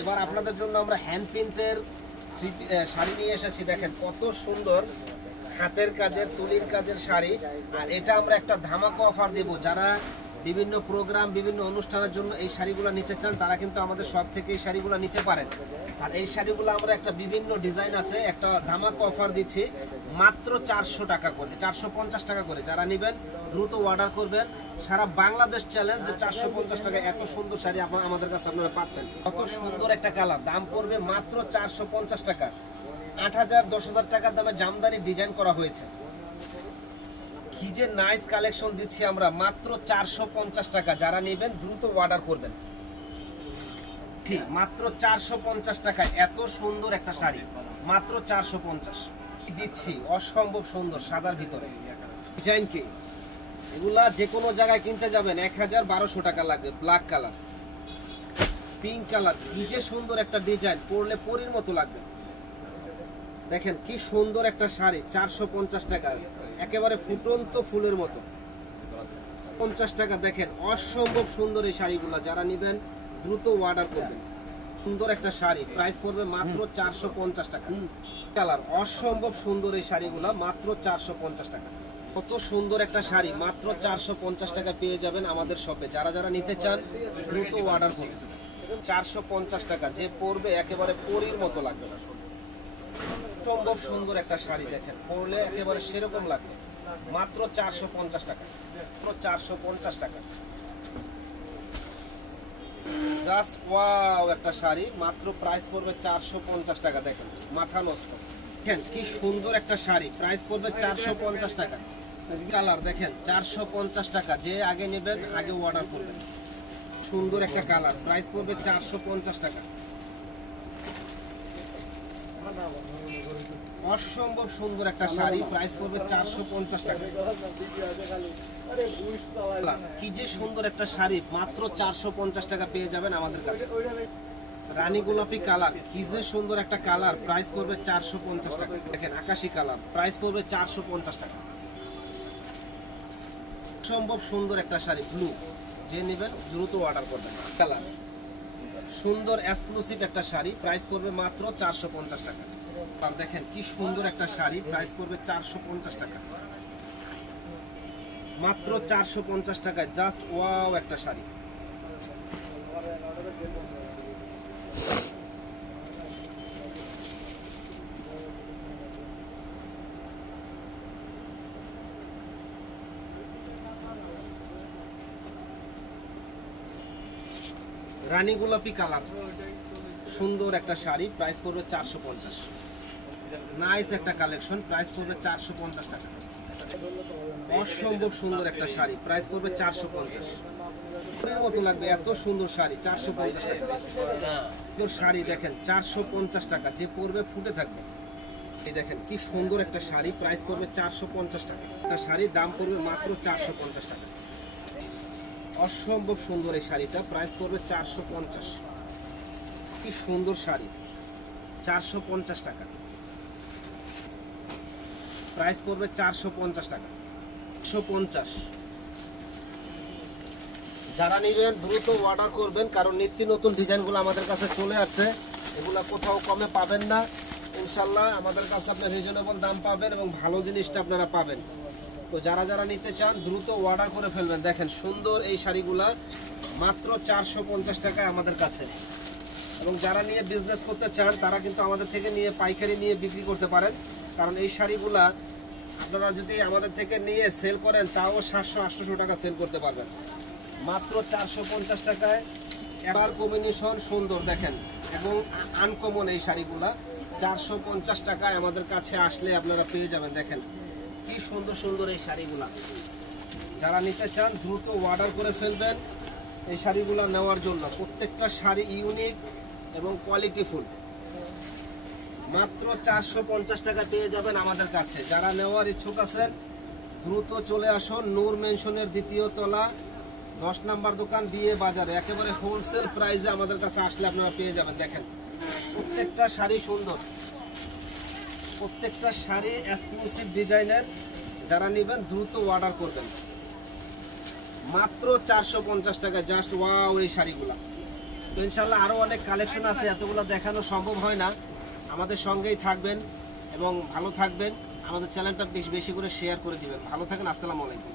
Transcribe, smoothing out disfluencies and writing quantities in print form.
এবার আপনাদের জন্য আমরা হ্যান্ড প্রিন্টের শাড়ি নিয়ে এসেছি। দেখেন কত সুন্দর হাতের কাজের তুলির কাজের শাড়ি। আর এটা আমরা একটা ধামাকা অফার দেব। যারা বিভিন্ন প্রোগ্রাম বিভিন্ন অনুষ্ঠানের জন্য এই শাড়িগুলো নিতে চান তারা কিন্তু আমাদের সব থেকে এই শাড়িগুলো নিতে পারেন। আর এই শাড়িগুলো আমরা একটা বিভিন্ন ডিজাইন আছে, একটা ধামাকা অফার দিচ্ছি মাত্র 400 টাকা করে, 450 টাকা করে। যারা নেবেন দ্রুত অর্ডার করবেন। সারা বাংলাদেশ চ্যালেঞ্জ যে 450 টাকা এত সুন্দর শাড়ি আমাদের কাছে আপনারা পাচ্ছেন। কত সুন্দর একটা কালার, দাম পড়বে মাত্র 450 টাকা। 8,000 10,000 টাকার দামে জামদানি ডিজাইন করা হয়েছে। কি যে নাইস কালেকশন দিচ্ছি আমরা মাত্র 450 টাকা। যারা নেবেন দ্রুত অর্ডার করবেন। ঠিক মাত্র 450 টাকা এত সুন্দর একটা শাড়ি মাত্র 450 দিচ্ছি। অসম্ভব সুন্দর সাদার ভিতরে ডিজাইন কি এগুলা যে কোনো জায়গায় কিনতে যাবেন 1,1200 টাকা লাগবে। ব্ল্যাক কালার, পিঙ্ক কালার, কি যে সুন্দর একটা ডিজাইন, পরলে পরীর মতো লাগবে। দেখেন কি সুন্দর একটা শাড়ি 450 টাকা, একেবারে ফুটন্ত ফুলের মতো 50 টাকা। দেখেন অসম্ভব সুন্দর এই শাড়িগুলো। যারা নেবেন দ্রুত অর্ডার করবেন। সুন্দর একটা শাড়ি, প্রাইস পড়বে মাত্র 450 টাকা। কালার অসম্ভব সুন্দর এই শাড়িগুলো মাত্র 450 টাকা। কত সুন্দর একটা শাড়ি মাত্র 450 টাকা পেয়ে যাবেন আমাদের শপে। যারা যারা নিতে চান দ্রুত অর্ডার করবেন। 450 টাকা, যে পরবে একেবারে পরীর মতো লাগবে। অসম্ভব সুন্দর একটা শাড়ি, দেখেন পরলে একেবারে সেরকম লাগবে মাত্র 450 টাকা। 450 টাকা জাস্ট ওয়াও একটা শাড়ি মাত্র প্রাইস পড়বে 450 টাকা। দেখেন মাথা নষ্ট। দেখেন কি সুন্দর একটা শাড়ি, প্রাইস পড়বে 450 টাকা। কালার দেখেন 450 টাকা, যে আগে নেবেন আগে অর্ডার করবেন। সুন্দর একটা কালার, প্রাইস পড়বে 450 টাকা। অসম্ভব সুন্দর একটা শাড়ি, প্রাইস পড়বে 450 টাকা। কি যে সুন্দর একটা শাড়ি মাত্র 450 টাকা পেয়ে যাবেন আমাদের কাছে। রানী গোলাপি কালার, কি যে সুন্দর একটা কালার, প্রাইস পড়বে 450 টাকা। দেখেন আকাশি কালার, প্রাইস পড়বে 450 টাকা। অসম্ভব সুন্দর একটা শাড়ি ব্লু, যে নেবেন দ্রুত অর্ডার করবেন। কালার সুন্দর এক্সক্লুসিভ একটা শাড়ি, প্রাইস পড়বে মাত্র 450 টাকা। আর দেখেন কি সুন্দর একটা শাড়ি, প্রাইস পড়বে 450 টাকা মাত্র 450 টাকায়। জাস্ট ওয়াও একটা শাড়ি। রানী গোলাপি কালার, সুন্দর একটা শাড়ি, প্রাইস পড়বে 450। নাইস একটা কালেকশন, প্রাইস পড়বে 450 টাকা। অসম্ভব সুন্দর একটা শাড়ি, প্রাইস পড়বে 450 মতো লাগবে। এত সুন্দর শাড়ি 450 টাকা। শাড়ি দেখেন 450 টাকা, যে পরবে ফুটে থাকবে। এই দেখেন কি সুন্দর একটা শাড়ি, প্রাইস পড়বে 450 টাকা। একটা শাড়ির দাম পড়বে মাত্র 450 টাকা। অসম্ভব সুন্দর এই শাড়িটা, প্রাইস পড়বে 450। কি সুন্দর শাড়ি 450 টাকা, প্রাইস পড়বে 450 টাকা। 150। যারা নেবেন দ্রুত অর্ডার করবেন, কারণ নিত্য নতুন ডিজাইনগুলো আমাদের কাছে চলে আসছে। এগুলা কোথাও কমে পাবেন না ইনশাল্লাহ। আমাদের কাছে আপনি রিজনেবল দাম পাবেন এবং ভালো জিনিসটা আপনারা পাবেন। তো যারা যারা নিতে চান দ্রুত অর্ডার করে ফেলবেন। দেখেন সুন্দর এই শাড়িগুলা মাত্র 450 টাকায় আমাদের কাছে। এবং যারা নিয়ে বিজনেস করতে চান তারা কিন্তু আমাদের থেকে নিয়ে পাইকারি নিয়ে বিক্রি করতে পারেন। কারণ এই শাড়িগুলা আপনারা যদি আমাদের থেকে নিয়ে সেল করেন তাও 700-800 টাকা সেল করতে পারবেন মাত্র 450 টাকায়। এবার কম্বিনেশন সুন্দর দেখেন এবং আনকমন এই শাড়িগুলা 450 টাকায় আমাদের কাছে আসলে আপনারা পেয়ে যাবেন। দেখেন কি সুন্দর সুন্দর এই শাড়িগুলা। যারা নিতে চান দ্রুত অর্ডার করে ফেলবেন এই শাড়িগুলো নেওয়ার জন্য। প্রত্যেকটা শাড়ি ইউনিক এবং কোয়ালিটিফুল। মাত্র 450 টাকা পেয়ে যাবেন আমাদের কাছে। যারা নেওয়ার ইচ্ছুক আছেন দ্রুত চলে আসুন। নূর মেনশনের 2য় তলা 10 নম্বর দোকান, বিয়ে বাজারে। একেবারে হোলসেল প্রাইসে আমাদের কাছে আসলে আপনারা পেয়ে যাবেন। দেখেন প্রত্যেকটা শাড়ি সুন্দর, প্রত্যেকটা শাড়ি এক্সক্লুসিভ ডিজাইনের। যারা নেবেন দ্রুত অর্ডার করবেন মাত্র 450 টাকা। জাস্ট ওয়াও এই শাড়িগুলা তো ইনশাল্লাহ আরও অনেক কালেকশন আছে, এতগুলো দেখানো সম্ভব হয় না। আমাদের সঙ্গেই থাকবেন এবং ভালো থাকবেন। আমাদের চ্যানেলটা বেশি বেশি করে শেয়ার করে দিবেন। ভালো থাকেন, আসসালামু আলাইকুম।